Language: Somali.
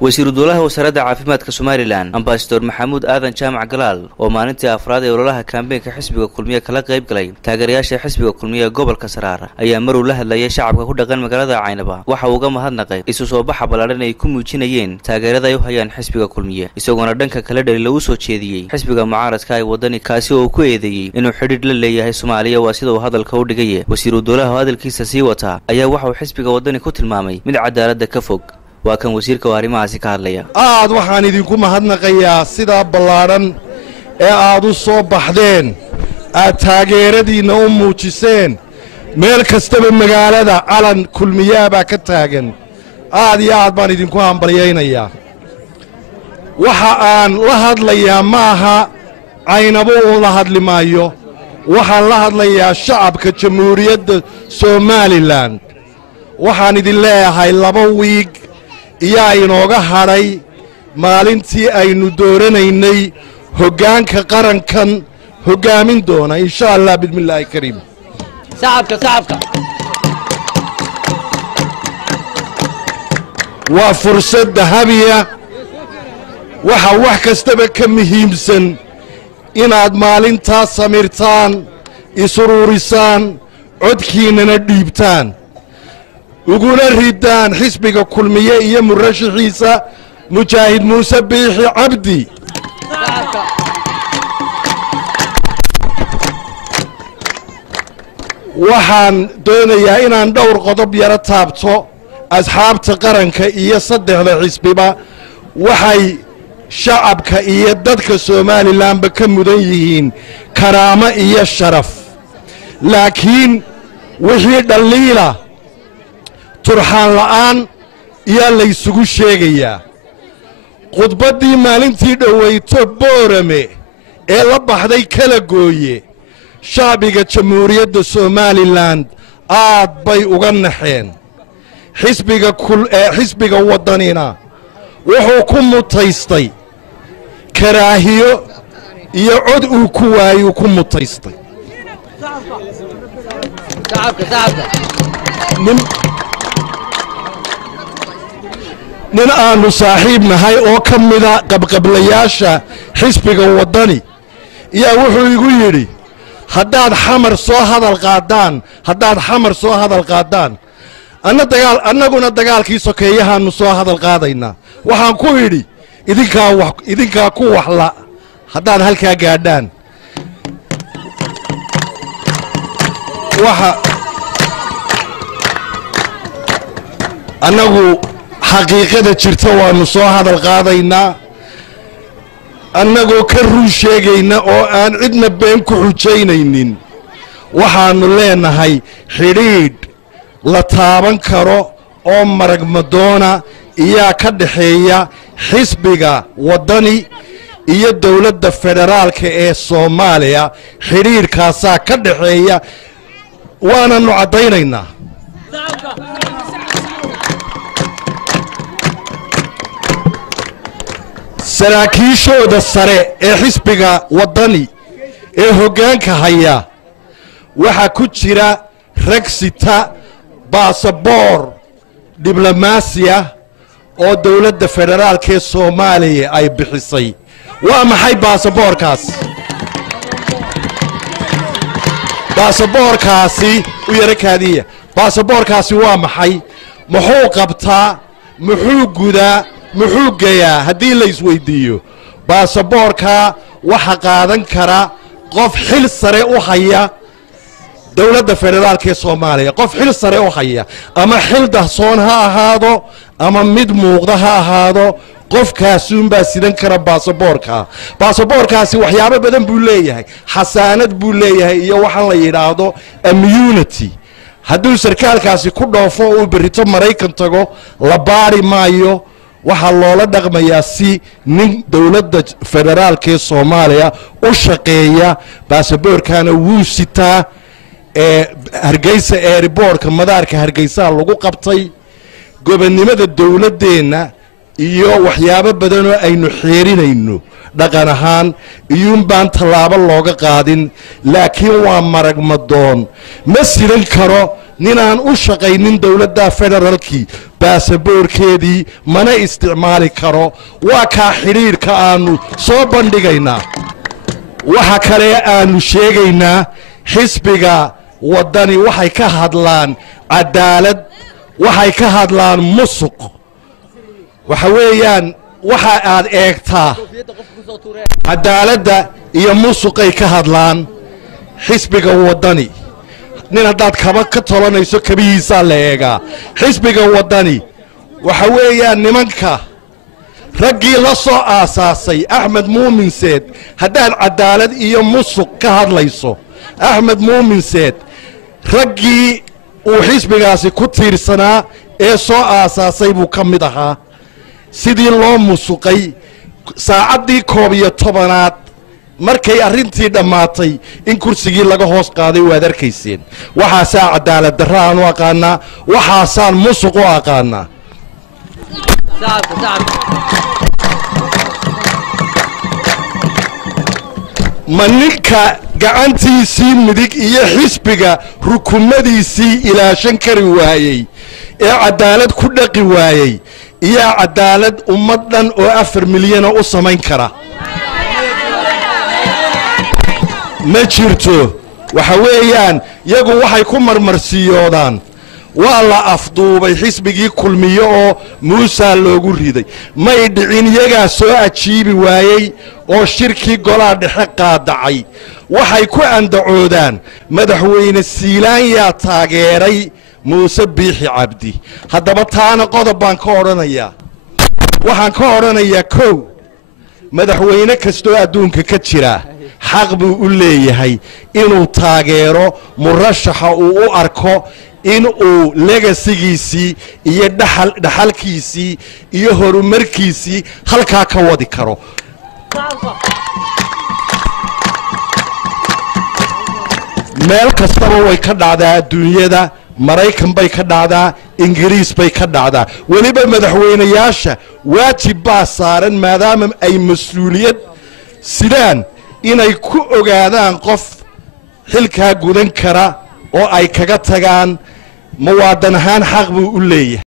wasiir dowlaha wasaaradda caafimaadka Somaliland Ambassador Maxamuud Aadan Jaamac Galaal oo maalintii afraad ee ololaha kaambeynka xisbiga kulmiye kala qayb galay taageerayaasha xisbiga kulmiye gobolka Saraar ayaa mar uu la hadlayay shacabka ku dhaqan magaalada Caynaba waxa uu uga mahadnaqay isu soo baxa balaaran ay ku muujinayeen taageerada ay u hayaan xisbiga kulmiye isagoona dhanka kale dhaliil u soo jeediyay xisbiga mucaaradka ay wadani kaasi oo ku eedeeyay inuu xidhiidh la leeyahay Soomaaliya waa sida uu hadalka u dhigay wasiir dowlaha hadalkiisa sii wata ayaa waxa uu xisbiga wadani ku tilmaamay mid cadaalad ka fog waa kan wasiirka arrimahaasi ka hadlaya waxaan idinku mahadnaqayaa sida balaaran ee aad u soo baxdeen aad taageeradiina u muujiseen meel kastaba magaalada calan kulmiyaaba ka taagan iyo aad baan idinku hambalyaynayaa waxa aan la hadlayaa maaha Caynabo oo la hadli maayo waxaan la hadlayaa shacabka jamhuuriyadda Somaliland waxaan idin leeyahay 2 wiig iyaa inooga hadhay maalintii aynu dooranaynay hoggaanka qarankan hoggaamin doona insha Allah bismillaahi kariim shacabka waa fursad dahabiya waxa wax kastaba ka muhiimsan inaad maalintaas samirtaan isuruurisaan codkiinana dhiibtaan uguna ridaan xisbiga kulmiye iyo murashaxiisa Mujaahid Muuse Biixi Cabdi waxaan doonayaa inaan dhowr qodob yara taabto asxaabta qaranka iyo 3 xisbiba waxay shacabka iyo dadka Somaliland ka mudan yihiin karaamo iyo sharaf laakiin wixii dhaliila turxaan la'aan iyo la isugu sheegayaa khudbadii maalintii dhaweyto Boorame ee la baxday kala gooye shacbiga jamhuuriyadda Somaliland aad bay uga naxeen xisbiga wadanina wuxuu ku mutaystay karaahiyo iyo cod uu ku waayo ku mutaystay nin aanu saaxiib nahay oo ka mida qabqablayaasha xisbiga wadani yaa wuxuu igu yidhi haddaad xamar soo hadal qaadaan annaguna dagaalkii sokeeyahaanu soo hadal qaadaynaa waxaan ku idhi idinkaa ku waxla haddaad halkaa gaadhaan annagu xaqiiqada jirta waanu soo hadal qaadaynaa annagoo ka run sheegayna oo aan cidna been ku xujaynaynin waxaanu leenahay xidhiidh la taaban karo oo maragmadoona iyaa ka dhaxeeya xisbiga wadani iyo dawladda federaalka ee Soomaaliya xidhiidhkaasaa ka dhaxeeya waananu caddaynaynaa saraakiishooda sare ee xisbiga wadani ee hoggaanka haya waxa ku jira rag sita baasaboor diblomaasiya oo dawladda federaalka ee Soomaaliya ay bixisay waa maxay baasaboorkaasi u yarakaadiya baasaboorkaasi waa maxay muxuu qabtaa muxuu gudaa muxuu gayaa haddii la isweydiiyo baasaboorka waxa qaadan kara qof xil sare u haya dawladda federaalka ee Soomaaliya qof xil sare u haya ama xil dahsoon ha ahaado ama mid muuqda ha ahaado qofkaasuun baa sidan kara baasaboorkaasi waxyaabo badan buu leeyahay xasaanad buu leeyahay iyo waxa la yiraahdo immunity hadduu sarkaalkaasi ku dhoofo oo berrito Mareykan tago la baari maayo waxa loola dhaqmayaa si nin dawladda federaalka ee Soomaaliya u shaqeeya baasaboorkana wuu sitaa Hargeysa airportka madaarka Hargeysa lagu qabtay gobonimada dawladdeena iyo waxyaabo badan oo aynu xeerinayno dhaqan ahaan iyuun baan tallaabo looga qaadin laakiin waa maragmadoon ma sidan karo ninaan u shaqaynin dowladda federaalkii baasaboorkeedii mana isticmaali karo waa kaa xidhiidhka aanu soo bandhigaynaa waxa kale aanu sheegaynaa xisbiga waddani waxay ka hadlaan cadaalad waxay ka hadlaan musuq waxa weeyaan waxa aad eegtaa cadaaladda iyo musuqay ka hadlaan xisbiga waddani nin haddaad kaba ka tolanayso kabihiisaa la eegaa xisbiga waddani waxa weeyaan nimanka raggii la soo aasaasay axmed muumin seed haddaad cadaalad iyo musuq ka hadlayso axmed muumin seed raggii uu xisbigaasi ku tiirsanaa ee soo aasaasay buu ka mid ahaa sidii loo musuqay saacaddii 11aad markay arrintii dhammaatay in kursigii laga hoos qaaday waad arkayseen waxaasaa cadaalad darro aan u aqaanaa waxaasaan musuq u aqaanaa ma ninka gacantiisii midig iyo xisbiga rukumadiisii ilaashan kari waayey ee cadaalad ku dhaqi waayey iyo cadaalad ummad dhan oo 4 milyana u samayn kara ma jirto waxa weeyaan iyagu waxay ku marmarsiyoodaan waa la afduubay xisbigii kulmiye oo muusa loogu riday may dhicin iyagaa soo ajiibi waayey oo shirkii golaa dhexe qaadacay waxay ku andacoodaan madaxweyne siilaan yaa taageeray muuse biixi cabdi haddaba taana qodob baan ka odhanayaa waxaan ka odhanayaa kow madaxweyne kastoo adduunka ka jira xaq buu u leeyahay inuu taageero murashaxa uu u arko in uu legasigiisii iyo dhaxalkiisii iyo horumarkiisii halkaa ka wadi karo meel kastaba way ka dhacdaa adduunyada maraykan bay ka dhacdaa ingiriis bay ka dhacdaa weliba madaxweynayaasha waajib baa saaran maadaama ay mas-uuliyad sidaan inay ku ogaadaan qof xilkaa gudan kara oo ay kaga tagaan muwaadan ahaan xaq buu u leeyahay